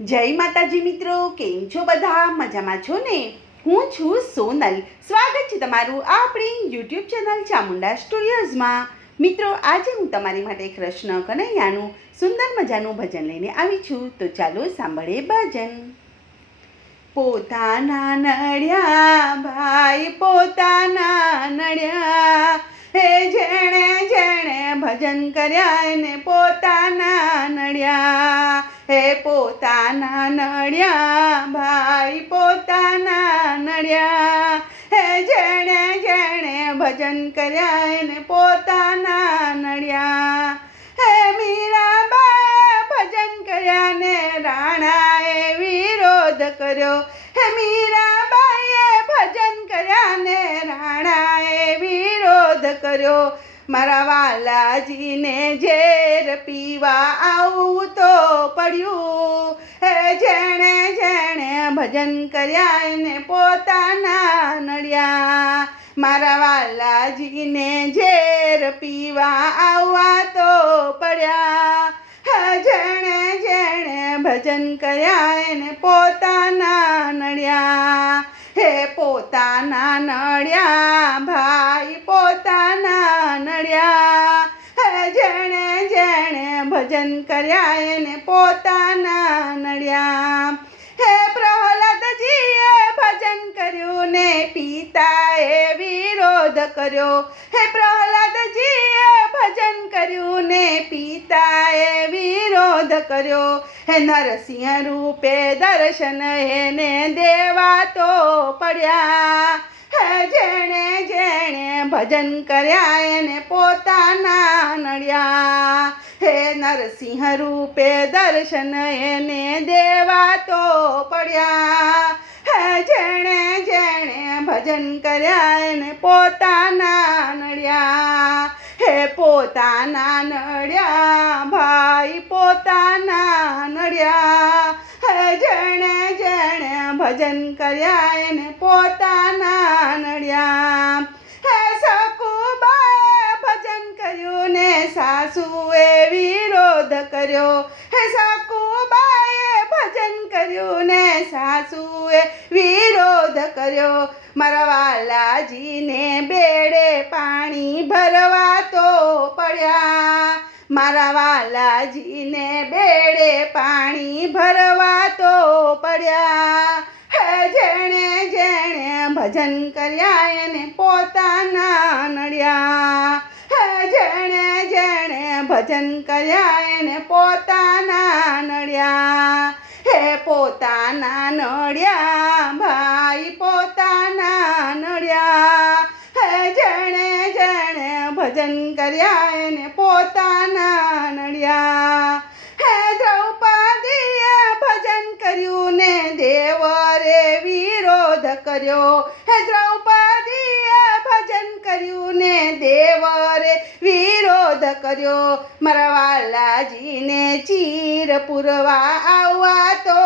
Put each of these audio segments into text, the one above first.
જય માતાજી મિત્રો, કેમ છો બધા? મજામાં છો ને? હું છું સોનલ. સ્વાગત છે તમારું આપણી યુટ્યુબ ચેનલ ચામુંડા સ્ટુડિયોઝમાં. મિત્રો, આજે હું તમારી માટે કૃષ્ણ કનૈયાનું સુંદર મજાનું ભજન લઈને આવી છું. તો ચાલો સાંભળીએ ભજન. પોતાના નડ્યા ભાઈ પોતાના નડ્યા, હે જેણે જેણે ભજન કર્યા એને પોતાના નડ્યા. હે પોતાના નડ્યા ભાઈ પોતાના નડ્યા, હે જેણે જેણે ભજન કર્યા એને પોતાના નડ્યા. હે મીરાબાએ ભજન કર્યા ને રાણાએ વિરોધ કર્યો. હે મીરાબાઈએ ભજન કર્યા ને રાણાએ વિરોધ કર્યો. મારા વાલાજીને ઝેર પીવા આવું તો પડ્યું. હે જેણે જેણે ભજન કર્યા એને પોતાના નડ્યા. મારા વાલાજીને ઝેર પીવા આવવા તો પડ્યા. હે જેણે જેણે ભજન કર્યા એને પોતાના નડ્યા. હે પોતાના નડ્યા ભાઈ પોતાના નડ્યા, હે જેણે જેણે ભજન કર્યા એને પોતાના નડ્યા. હે પ્રહલાદજીએ ભજન કર્યું ને પિતાએ વિરોધ કર્યો. હે પ્રહલાદજીએ ભજન કર્યું ને પિતાએ વિરોધ કર્યો. હે નરસિંહ રૂપે દર્શન એને દેવા તો પડ્યા. હે જેણે જેણે ભજન કર્યા એને પોતાના નડ્યા. હે નરસિંહ રૂપે દર્શન એને દેવા તો પડ્યા. હે જેણે જેણે ભજન કર્યા એને પોતાના નડ્યા. હે પોતાના નડ્યા ભાઈ પોતાના નડ્યા, હે જેણે જેણે ભજન કર્યા એને પોતાના નડ્યા. હે સકુબાએ ભજન કર્યું ને સાસુએ વિરોધ કર્યો. હે સકુબાએ ભજન કર્યું ને સાસુએ વિરોધ કર્યો. મારા વાલાજીને બેડે પાણી ભરવા તો પડ્યા. મારા વાલાજીને બેડે પાણી ભરવા તો પડ્યા. હે જેણે જેણે ભજન કર્યા એને પોતાના નડ્યા. હે જેણે જેણે ભજન કર્યા એને પોતાના નડ્યા. હે પોતાના નડ્યા ભાઈ પોતાના નડ્યા, હે જેણે જેણે ભજન કર્યા એને પોતાના નડ્યા. હે દ્રૌપદીએ ભજન કર્યું ને દેવરે વિરોધ કર્યો. હે દ્રૌપદીએ ભજન કર્યું ને દેવરે વિરોધ કર્યો. મારા વાલાજીને ચીર પૂરવા આવવા તો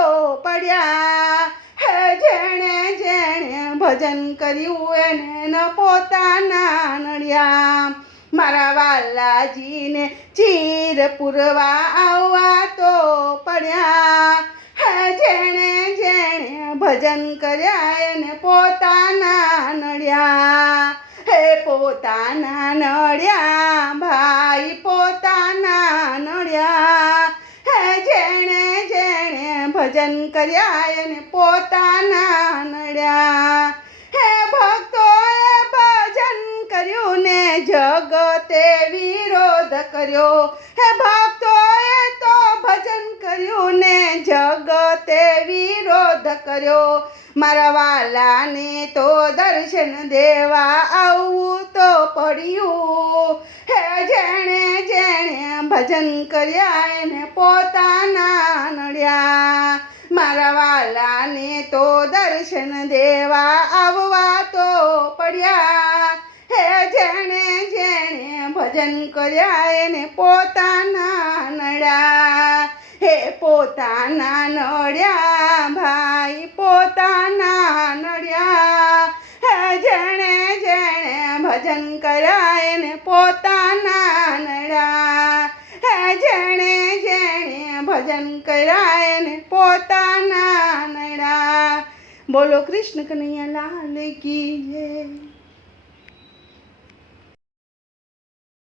પડ્યા. હે જેણે જેણે ભજન કર્યું એને પોતાના નડ્યા. મારા વાલાજીને ચીર પૂરવા આવવા તો પડ્યા. હે જેણે જેણે ભજન કર્યા એને પોતાના નડ્યા. હે પોતાના નડ્યા ભાઈ પોતાના નડ્યા, હે જેણે જેણે ભજન કર્યા એને પોતાના નડ્યા. હે ભક્તોએ ભજન કર્યું ને જગતે વિરોધ કર્યો. હે ભક્તોએ તો ભજન કર્યું ને જગતે વિરોધ કર્યો. મારા વાલાને તો દર્શન દેવા આવવું તો પડ્યું. હે જેણે જેણે ભજન કર્યા એને પોતાના નડ્યા. મારા વાલાને તો દર્શન દેવા આવવા તો પડ્યા. હે જેણે જેણે ભજન કર્યા એને પોતાના નડ્યા. હે પોતાના નડ્યા ભાઈ પોતાના નડ્યા, હે જેણે જેણે ભજન કર્યા એને પોતાના નડ્યા. હે જેણે જેણે ભજન કરાય ને પોતાના નડા. બોલો કૃષ્ણ કનૈયા લાલ કી જય.